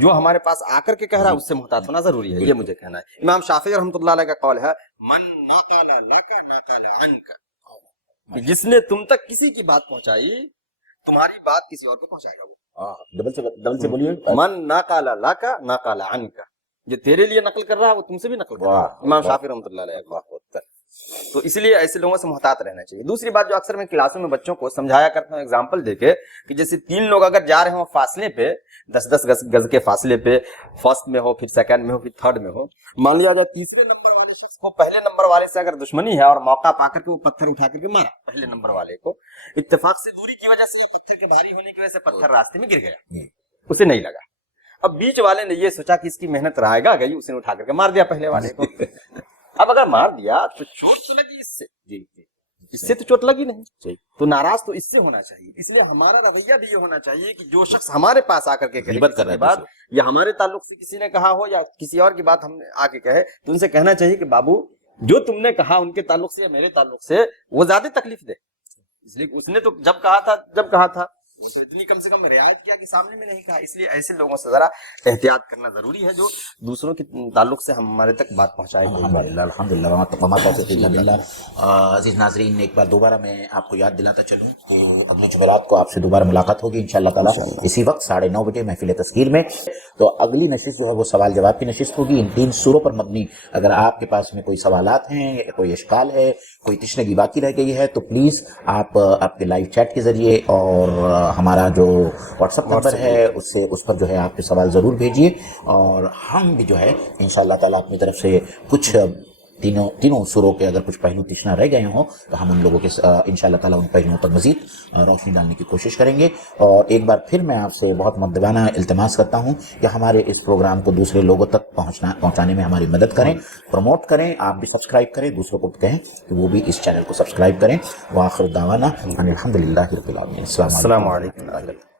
جو ہمارے پاس آ کر کے کہہ رہا ہے اس سے محتاط ہونا ضروری ہے. یہ مجھے کہنا ہے. امام شافعی رحمۃ اللہ علیہ کا قول ہے من ناقل لک ناقل عنک، جس نے تم تک کسی کی بات پہنچائی تمہاری بات کسی اور کو پہنچائے گا. وہ ڈبل سے بولیے. من ناقل لک ناقل عنک، جو تیرے لیے نقل کر رہا ہے وہ تم سے بھی نقل کر رہا ہے. امام شافعی رحمۃ اللہ علیہ. تو اس لیے ایسے لوگوں سے محتاط رہنا چاہیے. دوسری بات جو اکثر میں کلاسوں میں بچوں کو سمجھایا کرتا ہوں ایگزامپل دے کے، کہ جیسے 3 لوگ اگر جا رہے ہوں فاصلے پہ 10-10 گز کے فاصلے پہ، فرسٹ میں ہو، پھر سیکنڈ میں ہو، پھر تھرڈ میں ہو، مان لیا جائے تیسرے نمبر والے شخص کو پہلے نمبر والے سے اگر دشمنی ہے اور موقع پا کر کے وہ پتھر اٹھا کر کے مارا پہلے نمبر والے کو، اتفاق سے دوری کی وجہ سے پتھر کے بھاری ہونے کی وجہ سے پتھر راستے میں گر گیا، اسے نہیں لگا. اب بیچ والے نے یہ سوچا کہ اس کی محنت رائے گا گئی، اس نے اٹھا کر کے مار دیا پہلے والے کو. اب اگر مار دیا تو چوٹ تو لگی اس سے تو چوٹ لگی نہیں، تو ناراض تو اس سے ہونا چاہیے. اس لیے ہمارا رویہ بھی یہ ہونا چاہیے کہ جو شخص ہمارے پاس آ کر کے غیبت کرنے کے بعد یا ہمارے تعلق سے کسی نے کہا ہو یا کسی اور کی بات ہم نے آ کے کہے، تو ان سے کہنا چاہیے کہ بابو جو تم نے کہا ان کے تعلق سے یا میرے تعلق سے وہ زیادہ تکلیف دے. اس لیے اس نے تو جب کہا تھا اتنی کم سے کم رعایت کیا کہ سامنے میں نہیں کہا. اس لیے ایسے لوگوں سے ذرا احتیاط کرنا ضروری ہے جو دوسروں کے تعلق سے ہمارے تک بات پہنچائے. الحمدللہ. عزیز ناظرین، ایک بار دوبارہ میں آپ کو یاد دلاتا چلوں کہ اگلی جمعرات کو آپ سے دوبارہ ملاقات ہوگی انشاءاللہ تعالیٰ اسی وقت 9:30 بجے محفل تذکیر میں. تو اگلی نشست جو ہے وہ سوال جواب کی نشست ہوگی ان 3 سوروں پر مبنی. اگر آپ کے پاس میں کوئی سوالات ہیں، کوئی اشکال ہے، کوئی تشنگی باقی رہ گئی ہے، تو پلیز آپ کے لائیو چیٹ کے ذریعے اور ہمارا جو واٹس ایپ نمبر ہے اس پر جو ہے آپ کے سوال ضرور بھیجیے، اور ہم بھی جو ہے انشاءاللہ تعالیٰ اپنی طرف سے کچھ تینوں سوروں کے اگر کچھ پہلو تشنا رہ گئے ہوں تو ہم ان لوگوں کے انشاءاللہ تعالیٰ ان پہلوؤں پر مزید روشنی ڈالنے کی کوشش کریں گے. اور ایک بار پھر میں آپ سے بہت مؤدبانہ التماس کرتا ہوں کہ ہمارے اس پروگرام کو دوسرے لوگوں تک پہنچانے میں ہماری مدد کریں, پروموٹ کریں. آپ بھی سبسکرائب کریں, دوسروں کو کہیں کہ وہ بھی اس چینل کو سبسکرائب کریں. وآخر دعوانا ان الحمدللہ رب العالمین. السلام علیکم.